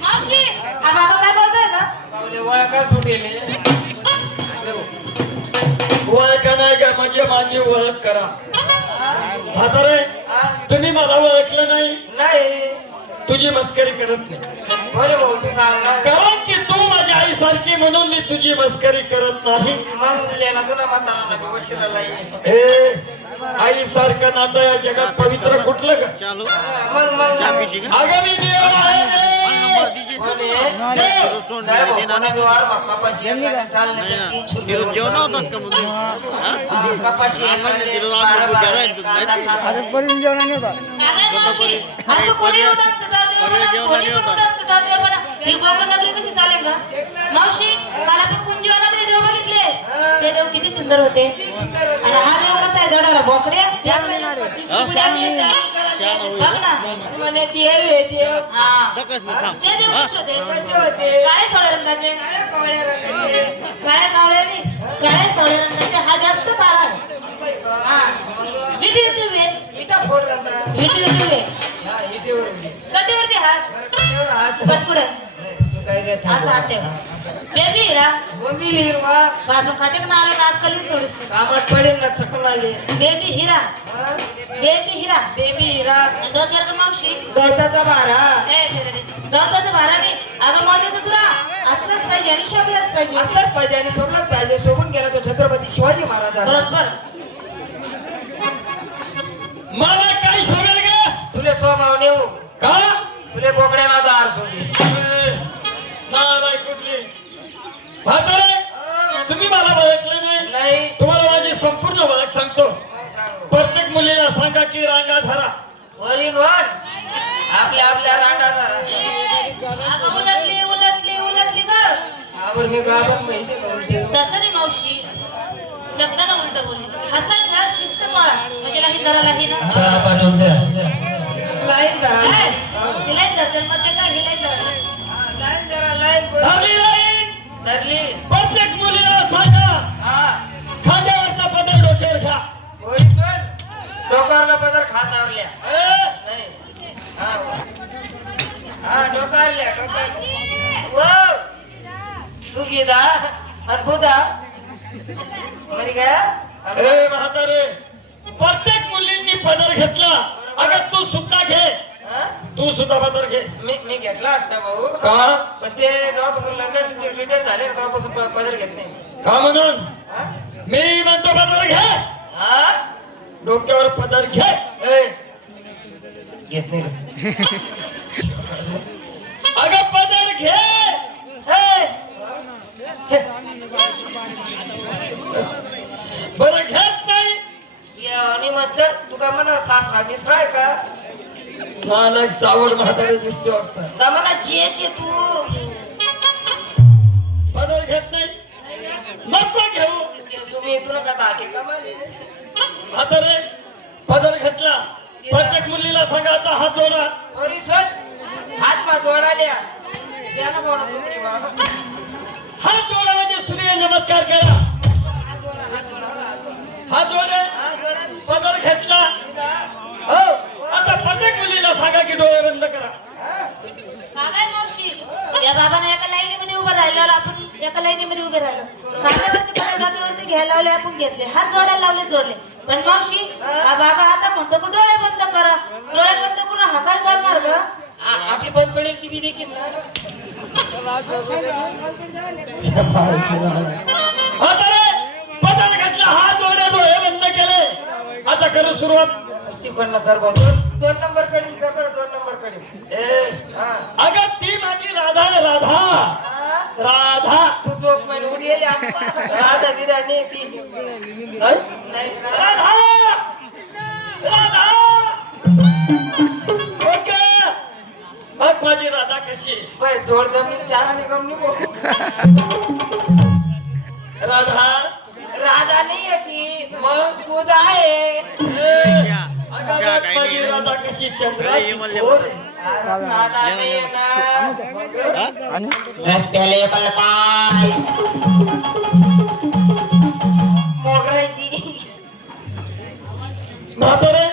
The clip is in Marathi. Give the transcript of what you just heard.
मावशी हा बाबा काय बोलतोय का? ओळखा सुटेल ओळखा नाही का म्हणजे माझी ओळख करा. म्हातारे तुम्ही मला ओळखलं नाही. नाही तुझी मस्करी करत नाही. बोले भाऊ तू सांग ना. कारण की तू माझ्या आई सारखी म्हणून मी तुझी मस्करी करत नाही. मग लेना तुला म्हातारा ना वशिला लाई. ए आई सारखं नातं या जगात पवित्र कुठलं का? मग आगामी देव आहे रे. कोणी देव काय भाऊ कोणी व्यवहार कपाशी चालण्याचे 300 रुपये कपाशी काय मावशी असं कोणी उडान सुटाव देव म्हणा कोणी पण उडान सुटाव देव म्हणा ही गोकर्ण नगरी कशी चालेल का? मावशी काल आपण कुंजीवनामध्ये देव बघितले ते देव किती सुंदर होते आणि हा देव कसा आहे दडाला बोकड्या बघ ना म्हणे देव आहे देव. हा ते देव कसे होते? काळे सोळ्या रंगाचे काळ्या रंगाचे काळ्या कावळ्याने काळ्या सोळ्या रंगाचे हा जास्त काळा आहे. हा विठीर तुम्ही इटा फोड राहता विठीर तुम्ही हा इटेवर कटेवरती हात कटेवर हात कटकुड काय घेत असं हात ठेव बेबी हिरा बोंबील हिरवा बाजू खाते का नाव का कली थोडीशी कामात पडेल ना चकल आले बेबी हिरा बेबी हिरा बेबी हिरा डोक्यावर का मावशी गवताचा भारा ए फिरडे गवताचं भाराने अगं मोत्याचं तुरा असलंच पाहिजे आणि शोभलंच पाहिजे असलाच पाहिजे आणि सोडलाच पाहिजे. सोडून गेला तो छत्रपती शिवाजी महाराज. बरोबर मला काय शोभेल का? तुले स्वभाव नेऊ का तुले बोकड्या माझा हार सोडली. नाही कुठली. म्हातारे तुम्ही मला ओळखलं नाही. नाही तुम्हाला माझी संपूर्ण ओळख सांगतो. मग सांगू प्रत्येक मुलीला सांगा की रांगा धरा. वरील वन आपल्या आपल्या रांडा धरा. अगं उलटली उलटली उलटली कर आवर मी गाभर म्हैसे बोलते. तसं नाही मावशी शब्दानं उलट बोलली हसा घ्या शिस्त पाळा म्हणजे लाही दरालाही ना चहा पाठवून द्या. लाईन धरा काय? ती लाईन धरते मग ते काय ही लाईन धरा लाईन धरा लाईन धरली लाईन. धरली. प्रत्येक मुलीला सांगा हा खांद्यावरचा पदर डोक्यावर घ्या. होईल पण डोकावरला पदर खातावरल्या ए, नाही. हा डोकारल्या डोकार वो तू गिदा आणि बुधा मरी गया. ए म्हातारे प्रत्येक मुलींनी पदर घेतला. अगं तू सुद्धा घे. हा? तू सुद्धा पदर घे. मी घेतला असता भाऊ का पण ते जेव्हापासून लंडन रिटर्न झाले तेव्हापासून पदर घेत नाही. का म्हणून हा? मी म्हणतो पदर घे. हा? डोक्यावर पदर घे. ए, घेत नाही रे. अगं पदर घे. ए, घे. बरं घेत नाही. या, आणि म्हणतात तुका म्हणा सासरा मिसरा आहे का नानक चावड म्हातारे दिसते वाटतं. का म्हणा चेक ये तू पदर घेत नाही. नको घेऊ. ते सुमी तुला का धाके का म्हणे म्हातारे पदर घेतला. प्रत्येक मुलीला सांगा आता हात जोडा. परिसर हात मा जोडाल्या त्याला बोला सुमटी मा हात जोडा म्हणजे सूर्य नमस्कार करा. हात जोडा हात जोडा हात जोडा हात जोडे. हात जोडा पदर घेतला. इदा. हो आता प्रत्येक मुलीला सांगा की डोळे बंद करा. हा? काय मावशी या बाबाने एका लाईनीमध्ये उभं राहिलो आपण एका लाईनीमध्ये उभे राहिलो खांद्यावरचे पदर डोक्यावरती घ्यायला लावले आपण घेतले हात जोडायला लावले जोडले पण मावशी हा बाबा आता म्हणतो की डोळे बंद करा डोळे बंद करून हा काय करणार ग आपली बंद पडेल टीव्ही देखील ना म्हातारे पदर घेतला. हात जोडे डोळे बंद केले. आता करू सुरुवात. तिकडनं कर बा. दोन नंबर कडे कर बरं 2 नंबर कडे. ए हा अगं ती माझी राधा आहे. राधा हा? राधा तू झोप म्हणे उडी आली राधा बिरा नाही ती नाही? नाही राधा राधा ओके. बघ माझी राधा कशी. बाय जोड जमीन 4 आणि कम निघो राधा राधा नाही आहे ती मग दूध आहे. ए, अगं बघ माझी राधा कशी चंद्राची कोर आहे. अरे राधा नाही आहे ना रस्त्याले बलपाय मोगरा आहे ती म्हातारे